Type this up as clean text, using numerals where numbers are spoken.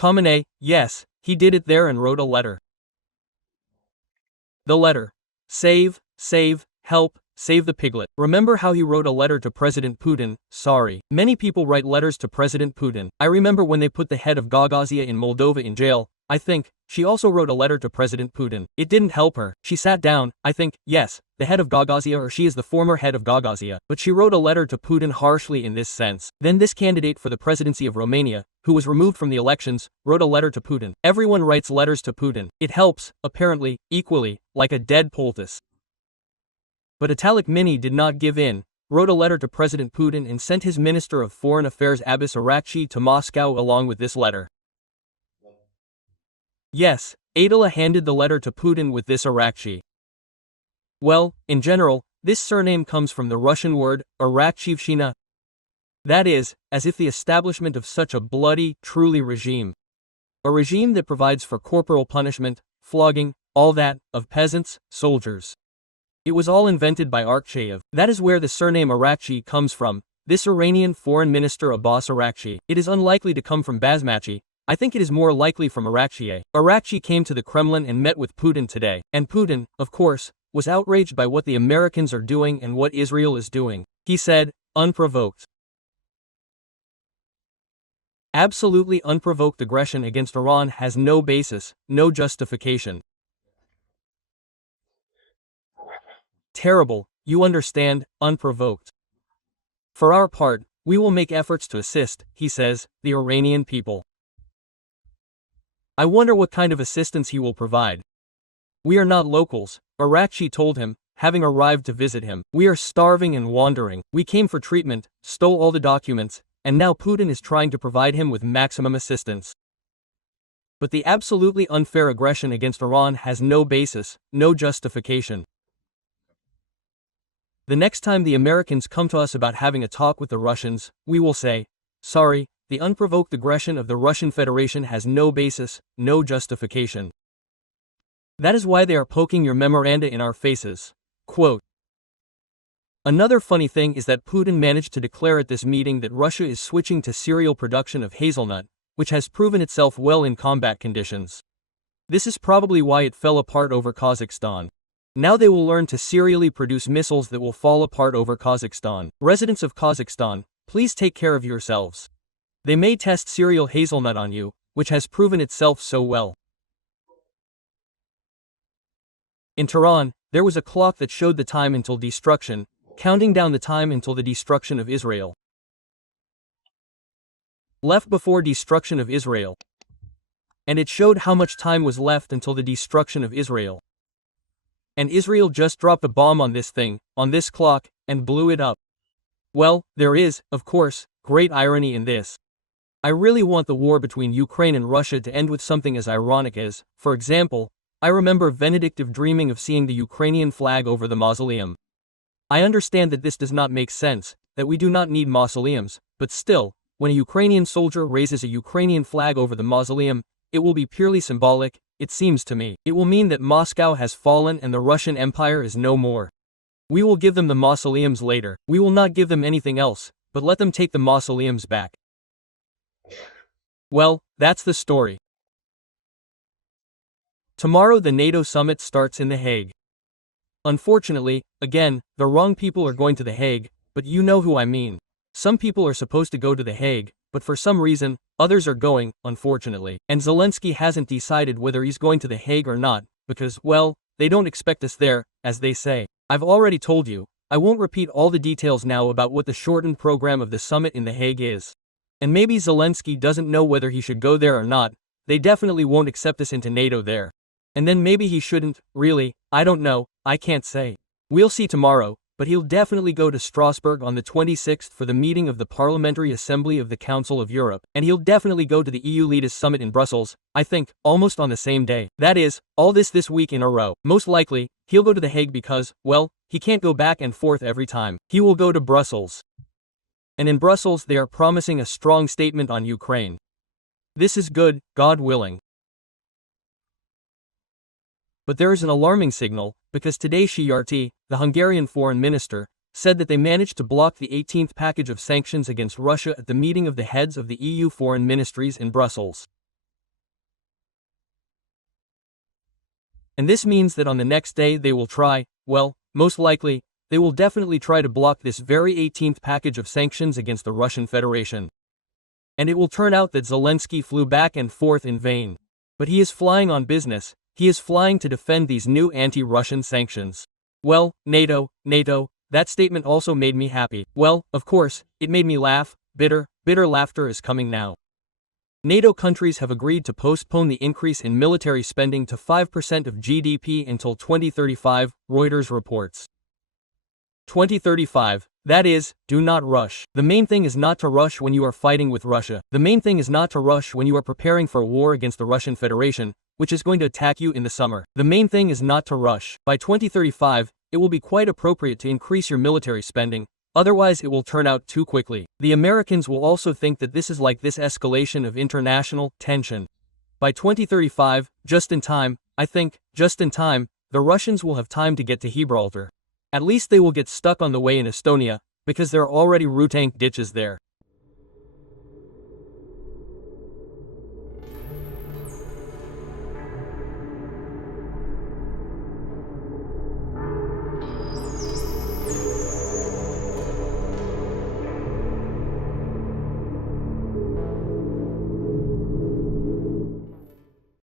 Khamenei, yes, he did it there and wrote a letter. The letter. Save, help, save the piglet. Remember how he wrote a letter to President Putin? Sorry. Many people write letters to President Putin. I remember when they put the head of Gagauzia in Moldova in jail, I think. She also wrote a letter to President Putin. It didn't help her. She sat down, I think, yes, the head of Gagauzia, or she is the former head of Gagauzia, but she wrote a letter to Putin harshly in this sense. Then this candidate for the presidency of Romania, who was removed from the elections, wrote a letter to Putin. Everyone writes letters to Putin. It helps, apparently, equally, like a dead poultice. But Italic Mini did not give in, wrote a letter to President Putin and sent his Minister of Foreign Affairs Abbas Arakci to Moscow along with this letter. Yes, Adela handed the letter to Putin with this Arakci. Well, in general, this surname comes from the Russian word, Arakchivshina. That is, as if the establishment of such a bloody, truly regime. A regime that provides for corporal punishment, flogging, all that, of peasants, soldiers. It was all invented by Arakcheyev. That is where the surname Arakci comes from, this Iranian foreign minister Abbas Arakci. It is unlikely to come from Basmachi. I think it is more likely from Arakcheyev. Arakci came to the Kremlin and met with Putin today. And Putin, of course, was outraged by what the Americans are doing and what Israel is doing. He said, unprovoked. Absolutely unprovoked aggression against Iran has no basis, no justification. Terrible, you understand, unprovoked. For our part, we will make efforts to assist, he says, the Iranian people. I wonder what kind of assistance he will provide. We are not locals, Arakci told him, having arrived to visit him. We are starving and wandering. We came for treatment, stole all the documents, and now Putin is trying to provide him with maximum assistance. But the absolutely unfair aggression against Iran has no basis, no justification. The next time the Americans come to us about having a talk with the Russians, we will say, sorry, the unprovoked aggression of the Russian Federation has no basis, no justification. That is why they are poking your memoranda in our faces. Quote. Another funny thing is that Putin managed to declare at this meeting that Russia is switching to serial production of hazelnut, which has proven itself well in combat conditions. This is probably why it fell apart over Kazakhstan. Now they will learn to serially produce missiles that will fall apart over Kazakhstan. Residents of Kazakhstan, please take care of yourselves. They may test serial hazelnut on you, which has proven itself so well. In Tehran, there was a clock that showed the time until destruction, counting down the time until the destruction of Israel. Left before destruction of Israel. And it showed how much time was left until the destruction of Israel. And Israel just dropped a bomb on this thing, on this clock, and blew it up. Well, there is, of course, great irony in this. I really want the war between Ukraine and Russia to end with something as ironic as, for example, I remember Venedictov dreaming of seeing the Ukrainian flag over the mausoleum. I understand that this does not make sense, that we do not need mausoleums, but still, when a Ukrainian soldier raises a Ukrainian flag over the mausoleum, it will be purely symbolic, it seems to me. It will mean that Moscow has fallen and the Russian Empire is no more. We will give them the mausoleums later. We will not give them anything else, but let them take the mausoleums back. Well, that's the story. Tomorrow the NATO summit starts in The Hague. Unfortunately, again, the wrong people are going to The Hague, but you know who I mean. Some people are supposed to go to The Hague, but for some reason, others are going, unfortunately. And Zelensky hasn't decided whether he's going to The Hague or not, because, well, they don't expect us there, as they say. I've already told you, I won't repeat all the details now about what the shortened program of the summit in The Hague is. And maybe Zelensky doesn't know whether he should go there or not, they definitely won't accept us into NATO there. And then maybe he shouldn't, really, I don't know, I can't say. We'll see tomorrow, but he'll definitely go to Strasbourg on the 26th for the meeting of the Parliamentary Assembly of the Council of Europe, and he'll definitely go to the EU Leaders Summit in Brussels, I think, almost on the same day. That is, all this week in a row. Most likely, he'll go to The Hague because, well, he can't go back and forth every time. He will go to Brussels. And in Brussels they are promising a strong statement on Ukraine. This is good, God willing. But there is an alarming signal, because today Szijjarti, the Hungarian foreign minister, said that they managed to block the 18th package of sanctions against Russia at the meeting of the heads of the EU foreign ministries in Brussels. And this means that on the next day they will try, well, most likely, they will definitely try to block this very 18th package of sanctions against the Russian Federation. And it will turn out that Zelensky flew back and forth in vain. But he is flying on business, he is flying to defend these new anti-Russian sanctions. Well, NATO, that statement also made me happy. Well, of course, it made me laugh, bitter laughter is coming now. NATO countries have agreed to postpone the increase in military spending to 5% of GDP until 2035, Reuters reports. 2035. That is, do not rush. The main thing is not to rush when you are fighting with Russia. The main thing is not to rush when you are preparing for a war against the Russian Federation, which is going to attack you in the summer. The main thing is not to rush. By 2035, it will be quite appropriate to increase your military spending, otherwise it will turn out too quickly. The Americans will also think that this is like this escalation of international tension. By 2035, just in time, I think, just in time, the Russians will have time to get to Gibraltar. At least they will get stuck on the way in Estonia, because there are already route tank ditches there.